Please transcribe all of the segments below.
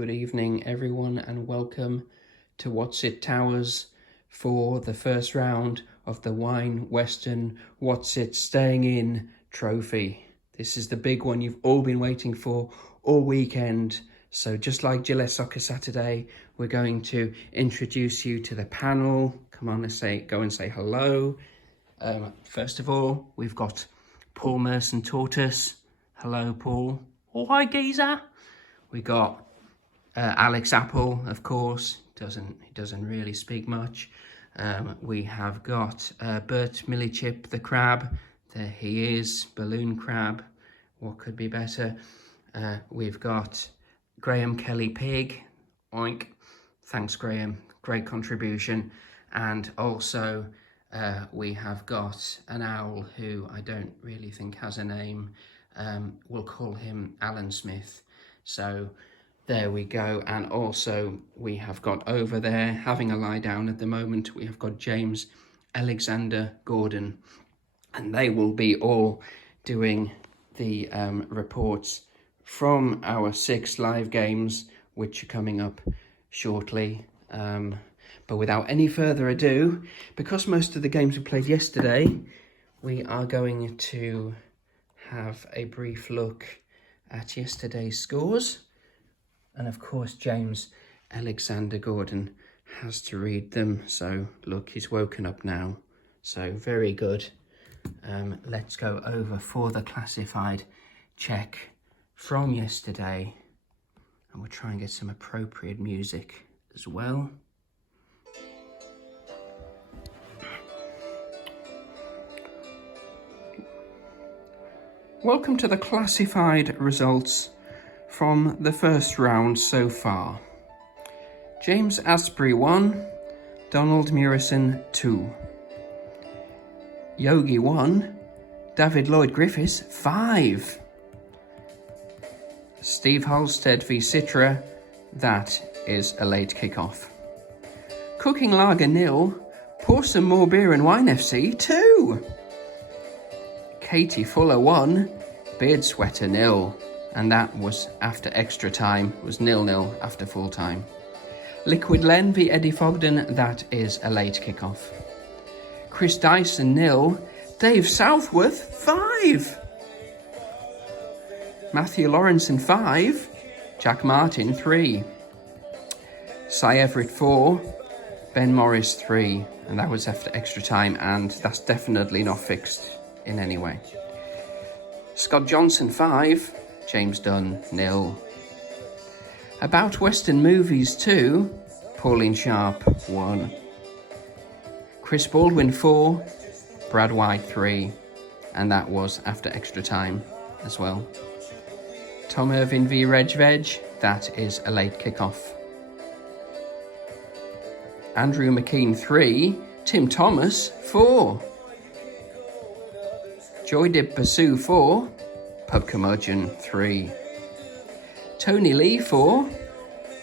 Good evening, everyone, and welcome to What's It Towers for the first round of the Wine Western What's It Staying In trophy. This is the big one you've all been waiting for all weekend. So just like Gillette Soccer Saturday, we're going to introduce you to the panel. Come on, go and say hello. First of all, we've got Paul Merson Tortoise. Hello, Paul. Oh, hi, geezer. We got Alex Apple, of course. He doesn't really speak much. We have got Bert Millichip the crab. There he is, balloon crab. What could be better? We've got Graham Kelly Pig. Oink. Thanks, Graham. Great contribution. And also we have got an owl who I don't really think has a name. We'll call him Alan Smith. So there we go. And also we have got over there, having a lie down at the moment, we have got James Alexander Gordon. And they will be all doing the reports from our 6 live games, which are coming up shortly. But without any further ado, because most of the games we played yesterday, we are going to have a brief look at yesterday's scores. And of course, James Alexander Gordon has to read them. So look, he's woken up now. So very good. Let's go over for the classified check from yesterday. And we'll try and get some appropriate music as well. Welcome to the classified results from the first round so far. James Asprey 1, Donald Murison 2. Yogi 1, David Lloyd Griffiths 5. Steve Halstead v Citra, that is a late kickoff. Cooking Lager 0, Pour Some More Beer and Wine FC 2. Katie Fuller 1, Beard Sweater 0, and that was after extra time, was 0-0 after full time. Liquid Len v Eddie Fogden, that is a late kickoff. Chris Dyson 0, Dave Southworth 5. Matthew Lawrenson 5, Jack Martin 3. Cy Everett 4, Ben Morris 3, and that was after extra time, and that's definitely not fixed in any way. Scott Johnson 5, James Dunn 0. About Western Movies 2, Pauline Sharp 1. Chris Baldwin 4, Brad White 3, and that was after extra time as well. Tom Irvin v Reg Veg, that is a late kickoff. Andrew McKean 3, Tim Thomas 4. Joy Dib Basu 4, Pub Curmudgeon 3. Tony Lee 4,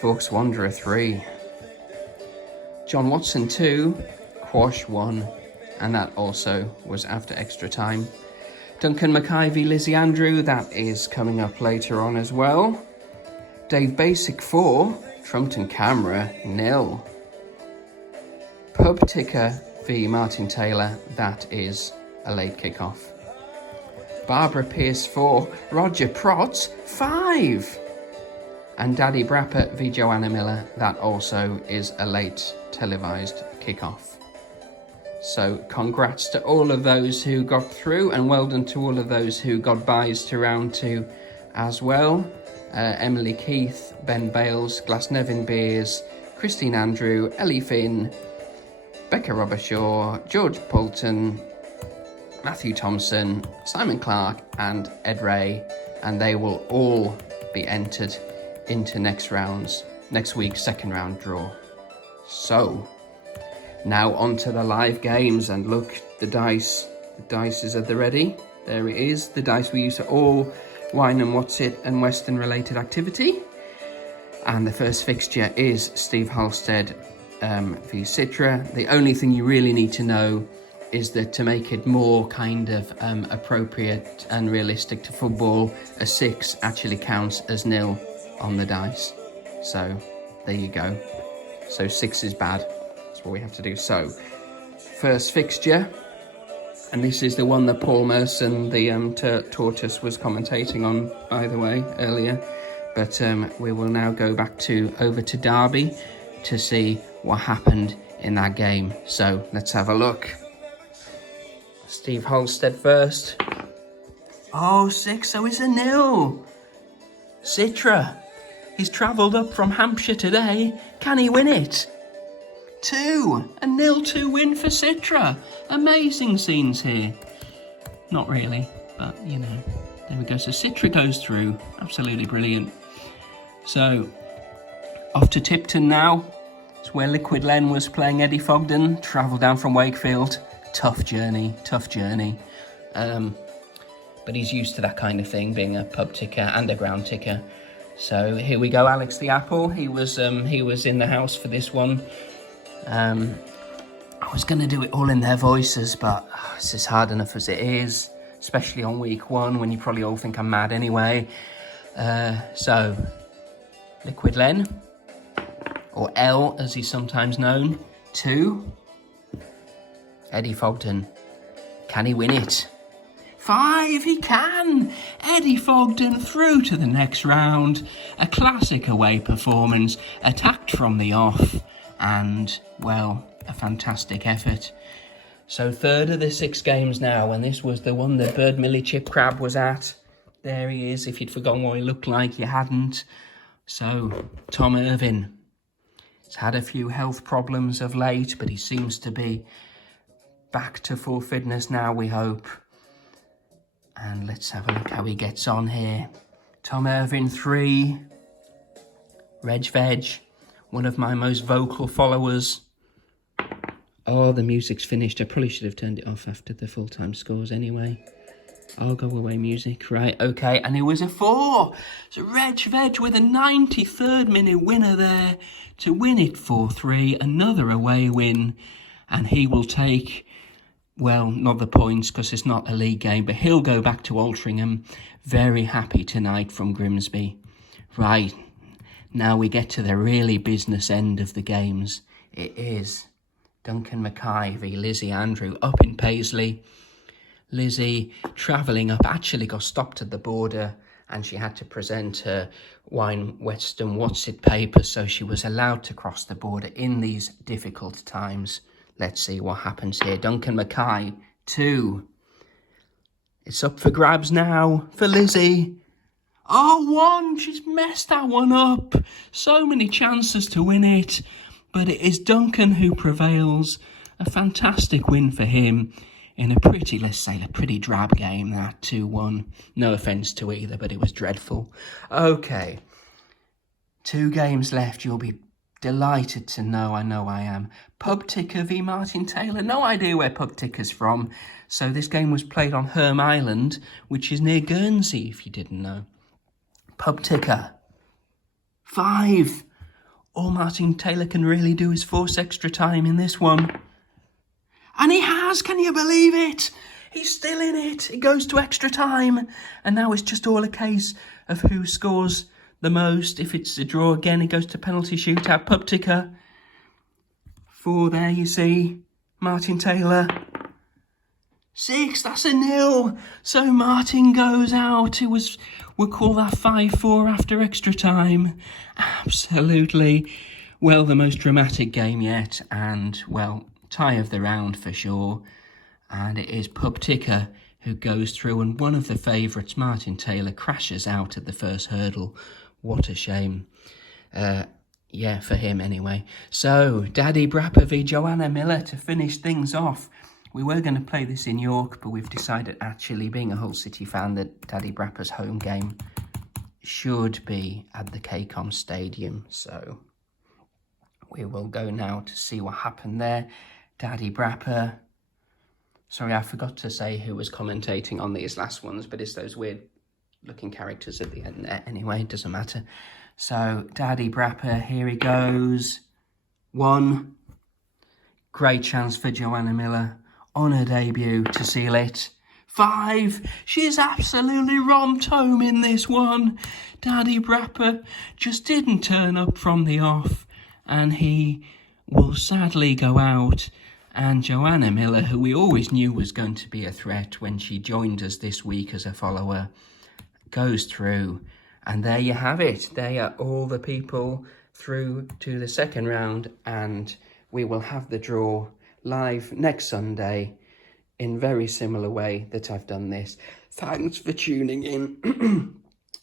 Vaux Wanderer 3. John Watson 2, Quash 1, and that also was after extra time. Duncan Mackay v Lizzie Andrew, that is coming up later on as well. Dave Basic 4, Trumpton Camera 0. Pub Ticker v Martin Taylor, that is a late kickoff. Barbara Pierce 4, Roger Protz 5. And Daddy Brapper v Joanna Miller, that also is a late televised kickoff. So congrats to all of those who got through, and well done to all of those who got buys to round 2 as well. Emily Keith, Ben Bales, Glasnevin Beers, Christine Andrew, Ellie Finn, Becca Robershaw, George Poulton, Matthew Thompson, Simon Clark and Ed Ray, and they will all be entered into next week's second round draw. So now on to the live games, and look, the dice is at the ready. There it is, the dice we use for all wine and what's it and Western related activity. And the first fixture is Steve Halstead v Citra. The only thing you really need to know is that to make it more kind of appropriate and realistic to football, a 6 actually counts as 0 on the dice. So there you go. So 6 is bad. That's what we have to do. So first fixture, and this is the one that Paul Merson, the tortoise, was commentating on, by the way, earlier. But we will now go back over to Derby to see what happened in that game. So let's have a look. Steve Halstead first. Oh, 6, so it's a 0. Citra, he's travelled up from Hampshire today. Can he win it? 2, a 0-2 win for Citra. Amazing scenes here. Not really, but you know, there we go. So Citra goes through. Absolutely brilliant. So off to Tipton now. It's where Liquid Len was playing Eddie Fogden. Travelled down from Wakefield. Tough journey. But he's used to that kind of thing, being a pub ticker and a ground ticker. So here we go, Alex the Apple. He was in the house for this one. I was going to do it all in their voices, but it's just hard enough as it is, especially on week 1 when you probably all think I'm mad anyway. So, Liquid Len, or L as he's sometimes known, 2. Eddie Fogden, can he win it? 5, he can! Eddie Fogden through to the next round. A classic away performance, attacked from the off, and, well, a fantastic effort. So 3rd of the 6 games now, and this was the one that Bird Millie Chip Crab was at. There he is. If you'd forgotten what he looked like, you hadn't. So, Tom Irvin. He's had a few health problems of late, but he seems to be back to full fitness now, we hope. And let's have a look how he gets on here. Tom Irvin 3. Reg Veg, one of my most vocal followers. Oh, the music's finished. I probably should have turned it off after the full-time scores anyway. I'll go away music. Right, okay. And it was a 4. So Reg Veg with a 93rd minute winner there to win it 4-3. Another away win. And he will take, well, not the points because it's not a league game, but he'll go back to Altrincham. Very happy tonight from Grimsby. Right, now we get to the really business end of the games. It is Duncan Mackay v Lizzie Andrew up in Paisley. Lizzie, travelling up, actually got stopped at the border and she had to present her Wine Western What's It paper, so she was allowed to cross the border in these difficult times. Let's see what happens here. Duncan Mackay, 2. It's up for grabs now for Lizzie. Oh, 1. She's messed that one up. So many chances to win it. But it is Duncan who prevails. A fantastic win for him in a pretty, let's say, a pretty drab game, that 2-1. No offence to either, but it was dreadful. Okay. 2 games left. You'll be delighted to know, I know I am. Pub Ticker v Martin Taylor. No idea where Pub Ticker's from. So this game was played on Herm Island, which is near Guernsey, if you didn't know. Pub Ticker. 5. All Martin Taylor can really do is force extra time in this one. And he has, can you believe it? He's still in it. It goes to extra time. And now it's just all a case of who scores the most. If it's a draw again, it goes to penalty shootout. Pub Ticker. 4 there, you see. Martin Taylor. 6, that's a 0. So Martin goes out. We'll call that 5-4 after extra time. Absolutely. Well, the most dramatic game yet. And, well, tie of the round for sure. And it is Pub Ticker who goes through. And one of the favourites, Martin Taylor, crashes out at the first hurdle. What a shame. Yeah, for him anyway. So, Daddy Brapper v Joanna Miller to finish things off. We were going to play this in York, but we've decided, actually, being a Hull City fan, that Daddy Brapper's home game should be at the KCOM Stadium. So, we will go now to see what happened there. Daddy Brapper. Sorry, I forgot to say who was commentating on these last ones, but it's those weird looking characters at the end there. Anyway, it doesn't matter. So, Daddy Brapper, here he goes. 1. Great chance for Joanna Miller on her debut to seal it. 5. She's absolutely romped home in this one. Daddy Brapper just didn't turn up from the off, and he will sadly go out. And Joanna Miller, who we always knew was going to be a threat when she joined us this week as a follower, goes through. And there you have it. They are all the people through to the second round, and we will have the draw live next Sunday in very similar way that I've done this. Thanks for tuning in.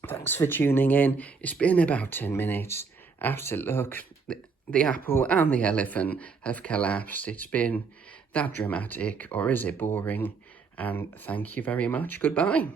Thanks for tuning in. It's been about 10 minutes. I have to look. The apple and the elephant have collapsed. It's been that dramatic, or is it boring? And thank you very much. Goodbye.